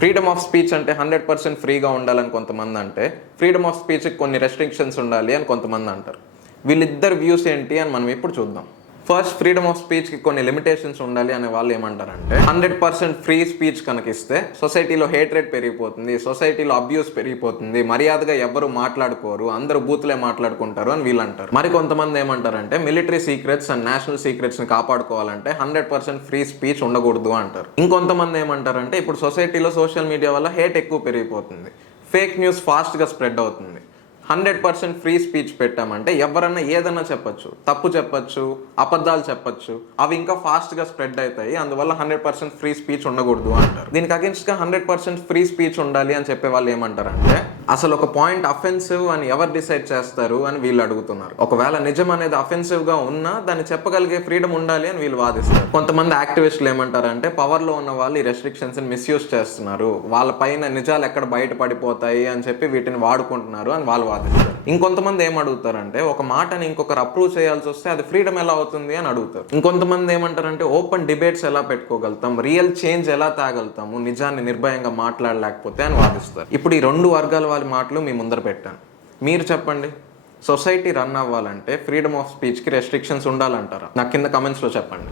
Freedom of speech అంటే 100% ఫ్రీగా ఉండాలని కొంతమంది అంటే, ఫ్రీడమ్ ఆఫ్ స్పీచ్కి కొన్ని రెస్ట్రిక్షన్స్ ఉండాలి అని కొంతమంది అంటారు. వీళ్ళిద్దరు వ్యూస్ ఏంటి అని మనం ఇప్పుడు చూద్దాం. ఫస్ట్, ఫ్రీడమ్ ఆఫ్ స్పీచ్కి కొన్ని లిమిటేషన్స్ ఉండాలి అనే వాళ్ళు ఏమంటారంటే, 100% ఫ్రీ స్పీచ్ కనుక ఇస్తే సొసైటీలో హేట్రేట్ పెరిగిపోతుంది, సొసైటీలో అబ్యూస్ పెరిగిపోతుంది, మర్యాదగా ఎవ్వరు మాట్లాడుకోరు, అందరూ బూతులే మాట్లాడుకుంటారు అని వీళ్ళు అంటారు. మరి కొంతమంది ఏమంటారంటే, మిలిటరీ సీక్రెట్స్ అండ్ నేషనల్ సీక్రెట్స్ని కాపాడుకోవాలంటే 100% ఫ్రీ స్పీచ్ ఉండకూడదు అంటారు. ఇంకొంతమంది ఏమంటారంటే, ఇప్పుడు సొసైటీలో సోషల్ మీడియా వల్ల హేట్ ఎక్కువ పెరిగిపోతుంది, ఫేక్ న్యూస్ ఫాస్ట్గా స్ప్రెడ్ అవుతుంది. 100% ఫ్రీ స్పీచ్ పెట్టామంటే ఎవరన్నా ఏదన్నా చెప్పచ్చు, తప్పు చెప్పచ్చు, అబద్ధాలు చెప్పచ్చు, అవి ఇంకా ఫాస్ట్గా స్ప్రెడ్ అవుతాయి. అందువల్ల 100% ఫ్రీ స్పీచ్ ఉండకూడదు అంటారు. దీనికి అగేన్స్ట్గా 100% ఫ్రీ స్పీచ్ ఉండాలి అని చెప్పే వాళ్ళు ఏమంటారంటే, అసలు ఒక పాయింట్ అఫెన్సివ్ అని ఎవరు డిసైడ్ చేస్తారు అని వీళ్ళు అడుగుతున్నారు. ఒకవేళ నిజం అనేది అఫెన్సివ్గా ఉన్నా దాన్ని చెప్పగలిగే ఫ్రీడమ్ ఉండాలి అని వీళ్ళు వాదిస్తారు. కొంతమంది యాక్టివిస్టులు ఏమంటారంటే, పవర్లో ఉన్న వాళ్ళు ఈ రెస్ట్రిక్షన్స్ని మిస్యూజ్ చేస్తున్నారు, వాళ్ళ పైన నిజాలు ఎక్కడ బయట పడిపోతాయి అని చెప్పి వీటిని వాడుకుంటున్నారు అని వాళ్ళు వాదిస్తారు. ఇంకొంతమంది ఏం అడుగుతారంటే, ఒక మాటని ఇంకొకరు అప్రూవ్ చేయాల్సి వస్తే అది ఫ్రీడమ్ ఎలా అవుతుంది అని అడుగుతారు. ఇంకొంతమంది ఏమంటారంటే, ఓపెన్ డిబేట్స్ ఎలా పెట్టుకోగలుగుతాం, రియల్ చేంజ్ ఎలా తేగలుగుతాము, నిజాన్ని నిర్భయంగా మాట్లాడలేకపోతే అని వాదిస్తారు. ఇప్పుడు ఈ రెండు వర్గాల వాళ్ళ మాటలు మీ ముందర పెట్టాను. మీరు చెప్పండి, సొసైటీ రన్ అవ్వాలంటే ఫ్రీడమ్ ఆఫ్ స్పీచ్కి రెస్ట్రిక్షన్స్ ఉండాలంటారా? నాకు కింద కమెంట్స్లో చెప్పండి.